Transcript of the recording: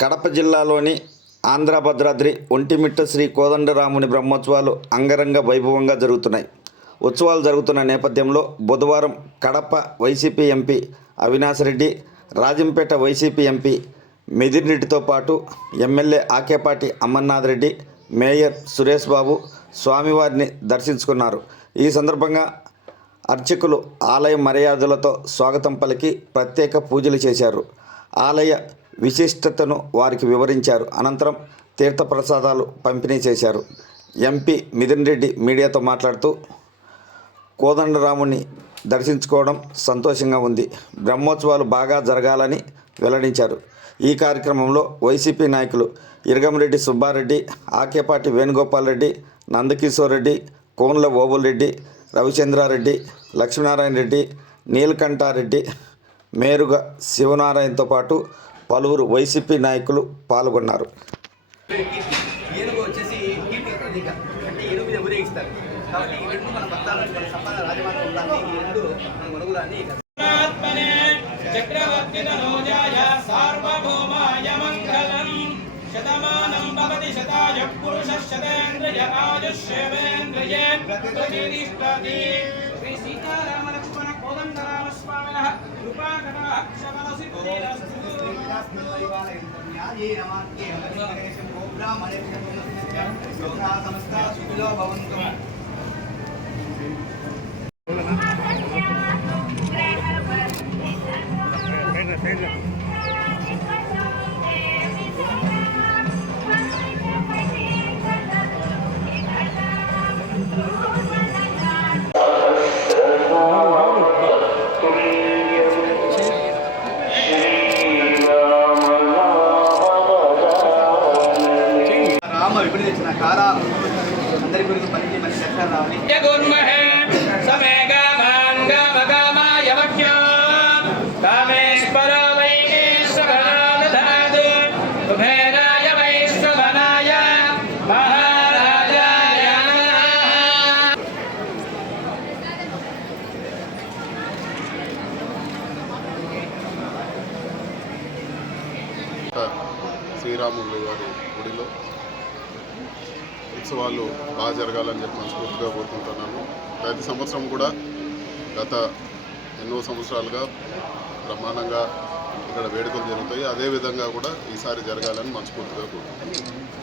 కడప జిల్లాలోని ఆంధ్ర భద్రాద్రి ఒంటిమిట్ట శ్రీ కోదండరాముని బ్రహ్మోత్సవాలు అంగరంగ వైభవంగా జరుగుతున్నాయి. ఉత్సవాలు జరుగుతున్న నేపథ్యంలో బుధవారం Kadapa YCP MP Avinash Reddy, Rajampet YCP MP Mithun రెడ్డితో పాటు ఎమ్మెల్యే ఆకేపాటి అమర్నాథ్ రెడ్డి, మేయర్ సురేష్ బాబు స్వామివారిని దర్శించుకున్నారు. ఈ సందర్భంగా అర్చకులు ఆలయ మర్యాదలతో స్వాగతం పలికి ప్రత్యేక పూజలు చేశారు. ఆలయ విశిష్టతను వారికి వివరించారు. అనంతరం తీర్థప్రసాదాలు పంపిణీ చేశారు. ఎంపీ మిథున్ రెడ్డి మీడియాతో మాట్లాడుతూ, కోదండరాముని దర్శించుకోవడం సంతోషంగా ఉంది, బ్రహ్మోత్సవాలు బాగా జరగాలని వెల్లడించారు. ఈ కార్యక్రమంలో వైసీపీ నాయకులు ఇరగంరెడ్డి సుబ్బారెడ్డి, ఆకేపాటి వేణుగోపాల్ రెడ్డి, నందకిషోర్ రెడ్డి, కోన్ల ఓబుల్ రెడ్డి, రవిచంద్రారెడ్డి, లక్ష్మీనారాయణ రెడ్డి, నీలకంఠారెడ్డి, మేరుగ శివనారాయణతో పాటు పలువురు వైసీపీ నాయకులు పాల్గొన్నారు. శతమానం భవతి శతాయ పురుషః శతేంద్రియ ఆయుష్యేంద్రియే ప్రతిష్ఠతి. శ్రీ సీతారామ లక్ష్మణ కోదండరామ స్వామినః కృపాకటాక్ష బలసిద్ధిరస్తు. సమస్త సుఖినో భవంతు. ఇప్పుడు తెచ్చిన కారా అందరి గురించి మంచి మంచి లక్షణాలు రావాలి. శ్రీరాములు వారి గుడిలో ఉత్సవాలు బాగా జరగాలని చెప్పి మనస్ఫూర్తిగా కోరుకుంటున్నాను. ప్రతి సంవత్సరం కూడా గత ఎన్నో సంవత్సరాలుగా బ్రహ్మాండంగా ఇక్కడ వేడుకలు జరుగుతాయి. అదేవిధంగా కూడా ఈసారి జరగాలని మనస్ఫూర్తిగా కోరుకుంటున్నాను.